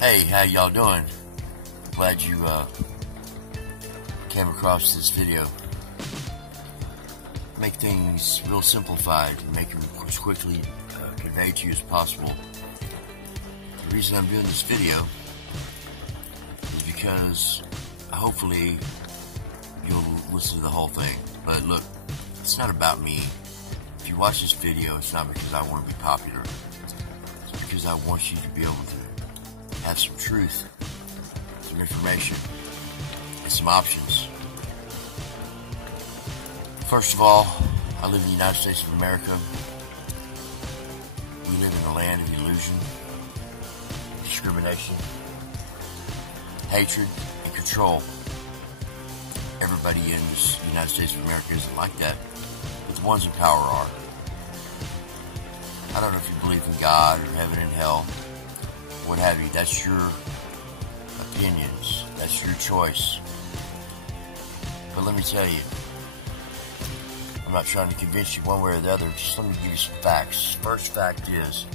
Hey, how y'all doing? Glad you came across this video. Make things real simplified, make them as quickly conveyed to you as possible. The reason I'm doing this video is because hopefully you'll listen to the whole thing. But look, it's not about me. If you watch this video, it's not because I want to be popular. It's because I want you to be able to have some truth, some information, and some options. First of all, I live in the United States of America. We live in a land of illusion, discrimination, hatred, and control. Everybody in the United States of America isn't like that, but the ones in power are. I don't know if you believe in God or heaven and hell, what have you. That's your opinions. That's your choice. But let me tell you, I'm not trying to convince you one way or the other. Just let me give you some facts. First fact is,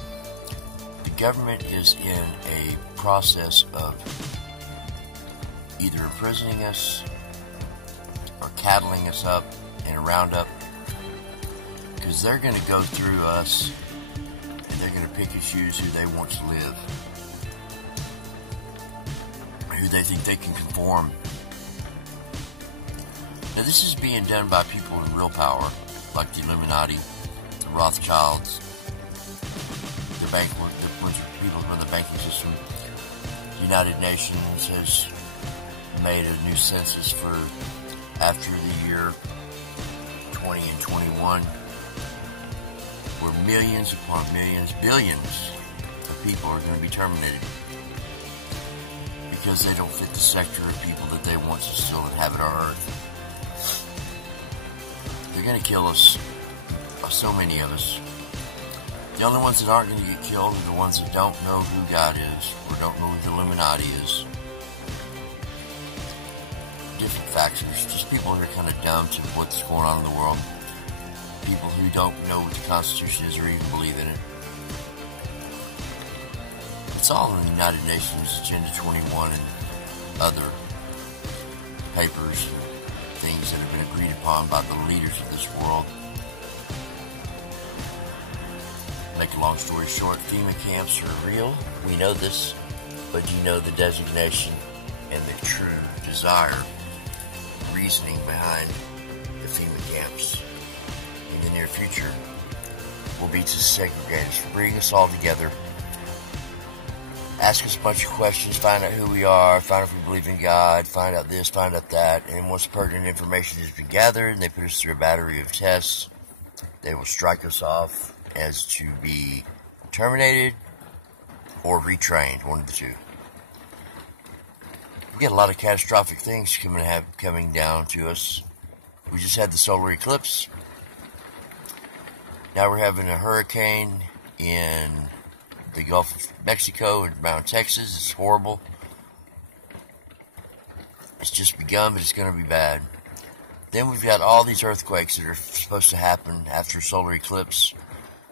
the government is in a process of either imprisoning us or cattling us up in a roundup, because they're going to go through us and they're going to pick and choose who they want to live, who they think they can conform. Now, this is being done by people in real power, like the Illuminati, the Rothschilds, the bunch of people who run the banking system. The United Nations has made a new census for after the year 20 and 21, where millions upon millions, billions of people are going to be terminated because they don't fit the sector of people that they want to still inhabit our earth. They're going to kill us, so many of us. The only ones that aren't going to get killed are the ones that don't know who God is, or don't know who the Illuminati is. Different factors, just people who are kind of dumb to what's going on in the world. People who don't know what the Constitution is or even believe in it. It's all in the United Nations Agenda 21 and other papers, things that have been agreed upon by the leaders of this world. Make a long story short, FEMA camps are real. We know this, but do you know the designation and the true desire, reasoning behind the FEMA camps in the near future will be to segregate us, bring us all together, ask us a bunch of questions, find out who we are, find out if we believe in God, find out this, find out that, and once pertinent information has been gathered and they put us through a battery of tests, they will strike us off as to be terminated or retrained, one of the two. We get a lot of catastrophic things coming down to us. We just had the solar eclipse. Now we're having a hurricane in the Gulf of Mexico and around Texas. It's horrible. It's just begun, but it's going to be bad. Then we've got all these earthquakes that are supposed to happen after a solar eclipse.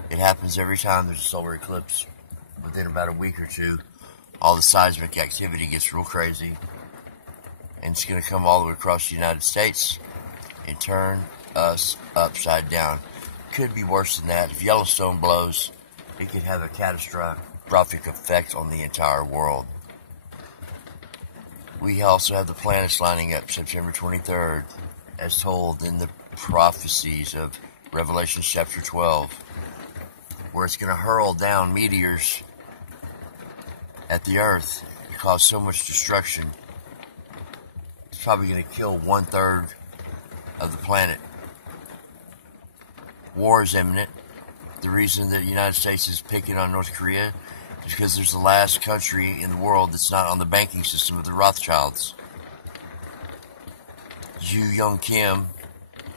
It happens every time there's a solar eclipse. Within about a week or two, all the seismic activity gets real crazy. And it's going to come all the way across the United States and turn us upside down. Could be worse than that. If Yellowstone blows, it could have a catastrophic effect on the entire world. We also have the planets lining up September 23rd, as told in the prophecies of Revelation chapter 12, where it's going to hurl down meteors at the earth and cause so much destruction. It's probably going to kill 1/3 of the planet. War is imminent. The reason that the United States is picking on North Korea is because there's the last country in the world that's not on the banking system of the Rothschilds. Yoo Young Kim,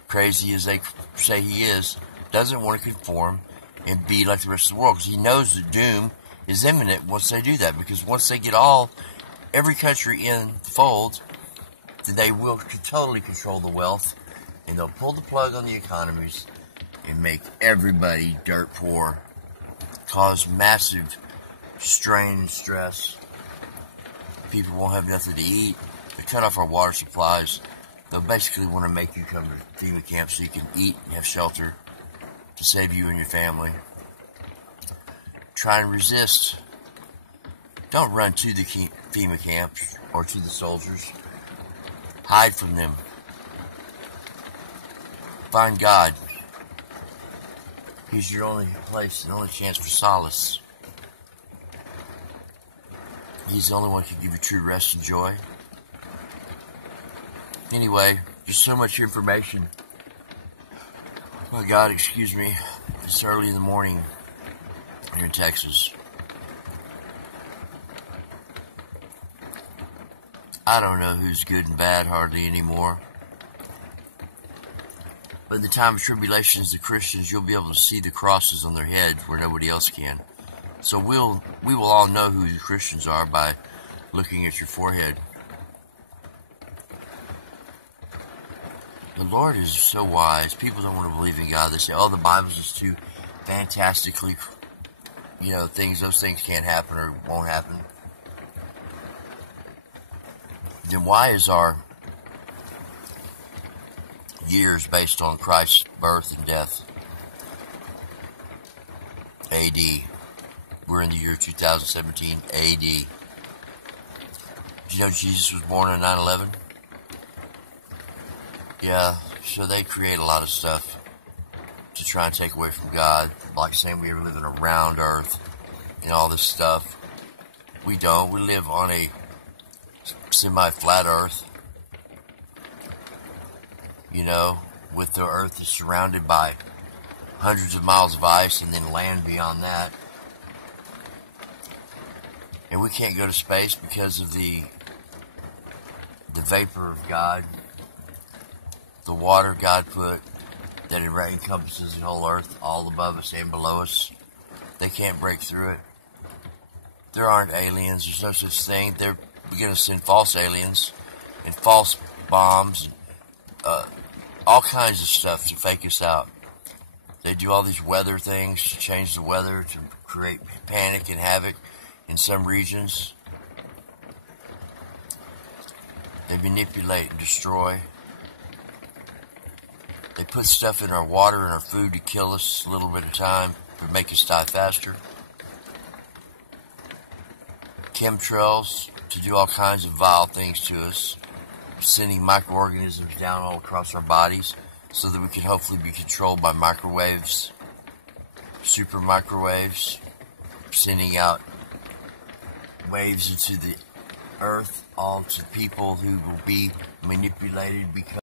crazy as they say he is, doesn't want to conform and be like the rest of the world, because he knows that doom is imminent once they do that. Because once they get every country in the fold, then they will totally control the wealth, and they'll pull the plug on the economies and make everybody dirt poor, cause massive strain and stress people won't have nothing to eat. They cut off our water supplies. They'll basically want to make you come to FEMA camp so you can eat and have shelter to save you and your family. Try and resist. Don't run to the FEMA camps or to the soldiers. Hide from them. Find God. He's your only place and only chance for solace. He's the only one who can give you true rest and joy. Anyway, just so much information. Oh God, excuse me. It's early in the morning here in Texas. I don't know who's good and bad hardly anymore. But in the time of tribulation, as the Christians, you'll be able to see the crosses on their head where nobody else can. So we will all know who the Christians are by looking at your forehead. The Lord is so wise. People don't want to believe in God. They say, oh, the Bible's just too fantastically, those things can't happen or won't happen. Then why is our years based on Christ's birth and death? AD. We're in the year 2017 AD. Did you know Jesus was born on 9/11? Yeah, so they create a lot of stuff to try and take away from God, like saying we were living around Earth and all this stuff. We don't. We live on a semi-flat Earth. With the Earth is surrounded by hundreds of miles of ice and then land beyond that. And we can't go to space because of the vapor of God, the water God put that encompasses the whole Earth, all above us and below us. They can't break through it. There aren't aliens. There's no such thing. They're going to send false aliens and false bombs and all kinds of stuff to fake us out. They do all these weather things to change the weather, to create panic and havoc in some regions. They manipulate and destroy. They put stuff in our water and our food to kill us a little bit at a time, to make us die faster. Chemtrails to do all kinds of vile things to us, sending microorganisms down all across our bodies so that we can hopefully be controlled by microwaves, super microwaves, sending out waves into the earth, all to people who will be manipulated because